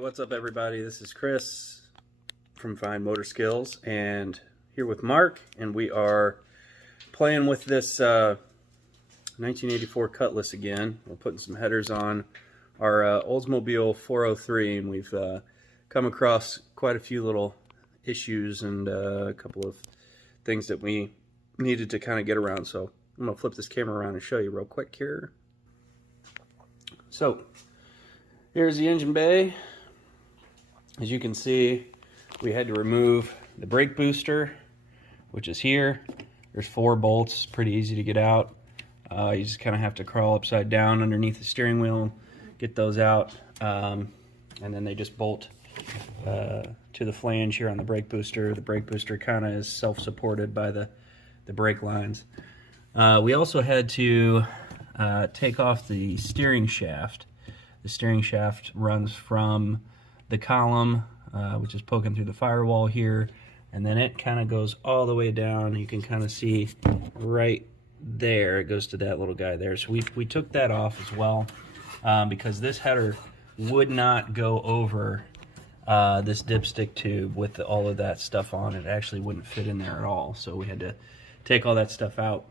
what's up everybody? This is Chris from Fine Motor Skills and here with Mark, and we are playing with this 1984 Cutlass again. We're putting some headers on our Oldsmobile 403, and we've come across quite a few little issues and a couple of things that we needed to kind of get around. So I'm going to flip this camera around and show you real quick here. So here's the engine bay. As you can see, we had to remove the brake booster, which is here. There's 4 bolts, pretty easy to get out. You just kind of have to crawl upside down underneath the steering wheel, get those out, and then they just bolt to the flange here on the brake booster. The brake booster kind of is self-supported by the brake lines. We also had to take off the steering shaft. The steering shaft runs from the column, which is poking through the firewall here, and then it kind of goes all the way down. You can kind of see right there, it goes to that little guy there. So we took that off as well, because this header would not go over this dipstick tube with all of that stuff on. It actually wouldn't fit in there at all, so we had to take all that stuff out.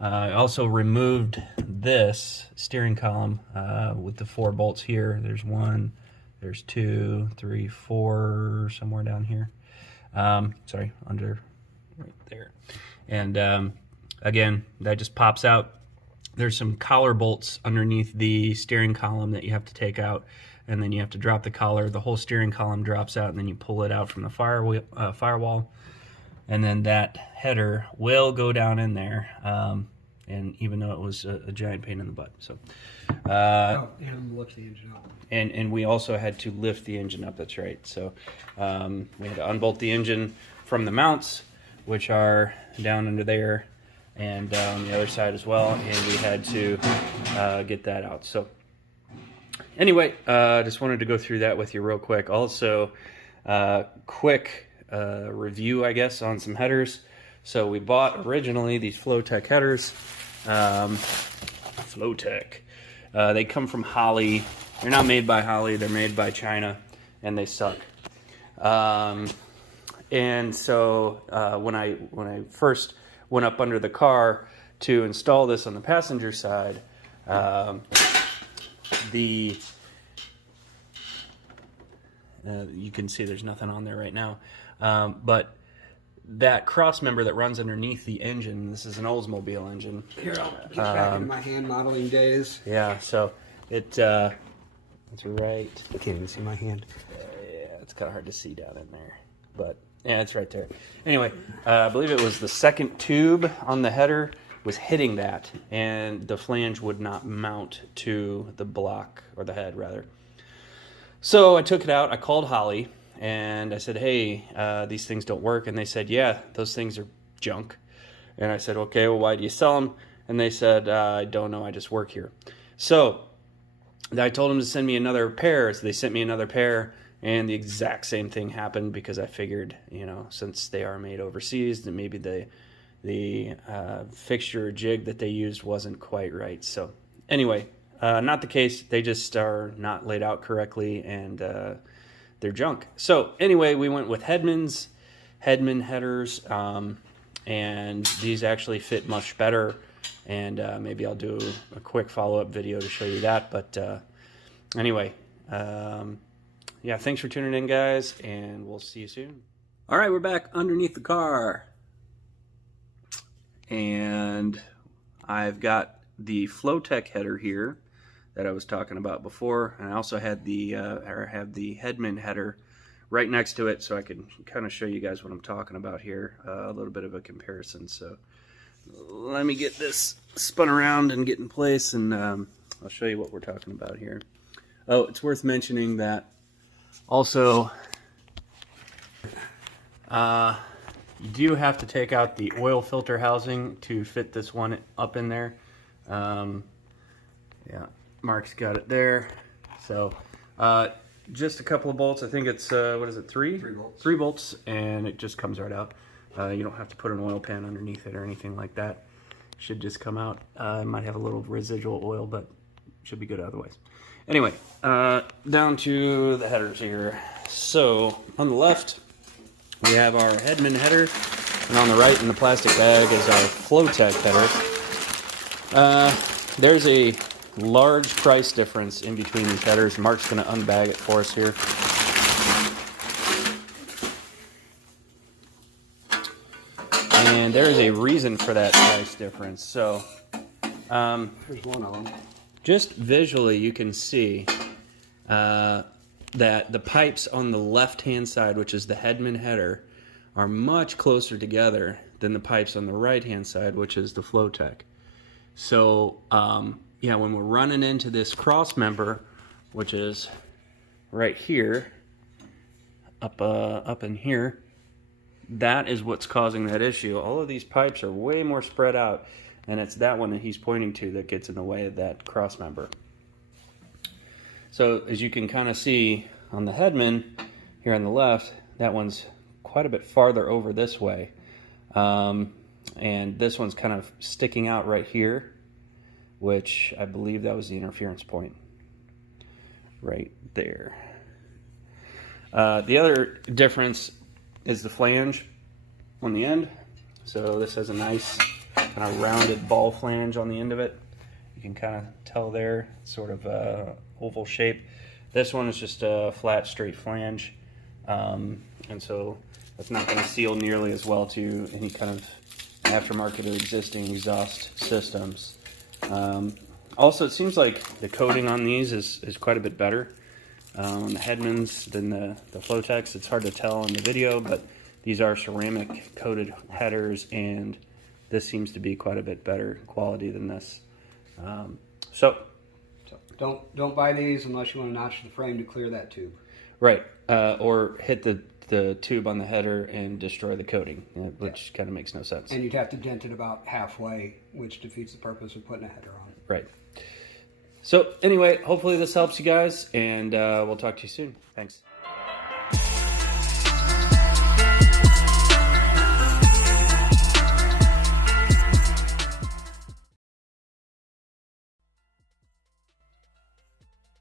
I also removed this steering column with the 4 bolts here. There's 1, there's 2, 3, 4, somewhere down here. Sorry, under right there. And again, that just pops out. There's some collar bolts underneath the steering column that you have to take out, and then you have to drop the collar. The whole steering column drops out, and then you pull it out from the firewall. And then that header will go down in there, and even though it was a giant pain in the butt. So, and lift the engine up. And we also had to lift the engine up. That's right. So we had to unbolt the engine from the mounts, which are down under there, and on the other side as well. And we had to get that out. So anyway, just wanted to go through that with you real quick. Also, quick review, I guess, on some headers. So we bought originally these Flowtech headers. Flowtech. They come from Holly. They're not made by Holly. They're made by China, and they suck. And so when I first went up under the car to install this on the passenger side, you can see there's nothing on there right now. But that cross member that runs underneath the engine, this is an Oldsmobile engine. Here, I'll get back into my hand modeling days. Yeah, so it's right. I can't even see my hand. Yeah, it's kind of hard to see down in there, but yeah, it's right there. Anyway, I believe it was the second tube on the header was hitting that, and the flange would not mount to the block, or the head rather. So I took it out. I called Holly. And I said, hey, these things don't work. And they said, yeah, those things are junk. And I said, okay, well, why do you sell them? And they said, I don't know, I just work here. So I told them to send me another pair. So they sent me another pair, and the exact same thing happened, because I figured, you know, since they are made overseas, then maybe the fixture or jig that they used wasn't quite right. So anyway, not the case. They just are not laid out correctly, and they're junk. So anyway, we went with Hedman headers, and these actually fit much better, and maybe I'll do a quick follow-up video to show you that. But anyway, yeah, thanks for tuning in, guys, and we'll see you soon. All right, we're back underneath the car, and I've got the Flowtech header here that I was talking about before, and I also had the have the Hedman header right next to it, so I can kind of show you guys what I'm talking about here, a little bit of a comparison. So let me get this spun around and get in place, and I'll show you what we're talking about here. Oh, it's worth mentioning that also you do have to take out the oil filter housing to fit this one up in there. Yeah, Mark's got it there. So just a couple of bolts. I think it's what is it, 3? 3 bolts. 3 bolts, and it just comes right out. You don't have to put an oil pan underneath it or anything like that. It should just come out. It might have a little residual oil, but should be good otherwise. Anyway, down to the headers here. So on the left, we have our Hedman header, and on the right in the plastic bag is our Flowtech header. There's a large price difference in between these headers. Mark's going to unbag it for us here. And there is a reason for that price difference. So, Here's one of them. just visually, you can see that the pipes on the left-hand side, which is the Hedman header, are much closer together than the pipes on the right-hand side, which is the Flowtech. So, yeah, when we're running into this cross member, which is right here, up in here, that is what's causing that issue. All of these pipes are way more spread out, and it's that one that he's pointing to that gets in the way of that cross member. So as you can kind of see on the Hedman here on the left, that one's quite a bit farther over this way. And this one's kind of sticking out right here, which I believe that was the interference point right there. The other difference is the flange on the end. So this has a nice kind of rounded ball flange on the end of it. You can kind of tell there, sort of oval shape. This one is just a flat, straight flange, and so that's not going to seal nearly as well to any kind of aftermarket or existing exhaust systems. Also, it seems like the coating on these is quite a bit better on the Hedmans than the Flowtechs. It's hard to tell in the video, but these are ceramic coated headers, and this seems to be quite a bit better quality than this. So don't buy these unless you want to notch the frame to clear that tube. Right, or hit the tube on the header and destroy the coating, which kind of makes no sense. And you'd have to dent it about halfway, which defeats the purpose of putting a header on. Right. So anyway, hopefully this helps you guys, and we'll talk to you soon. Thanks.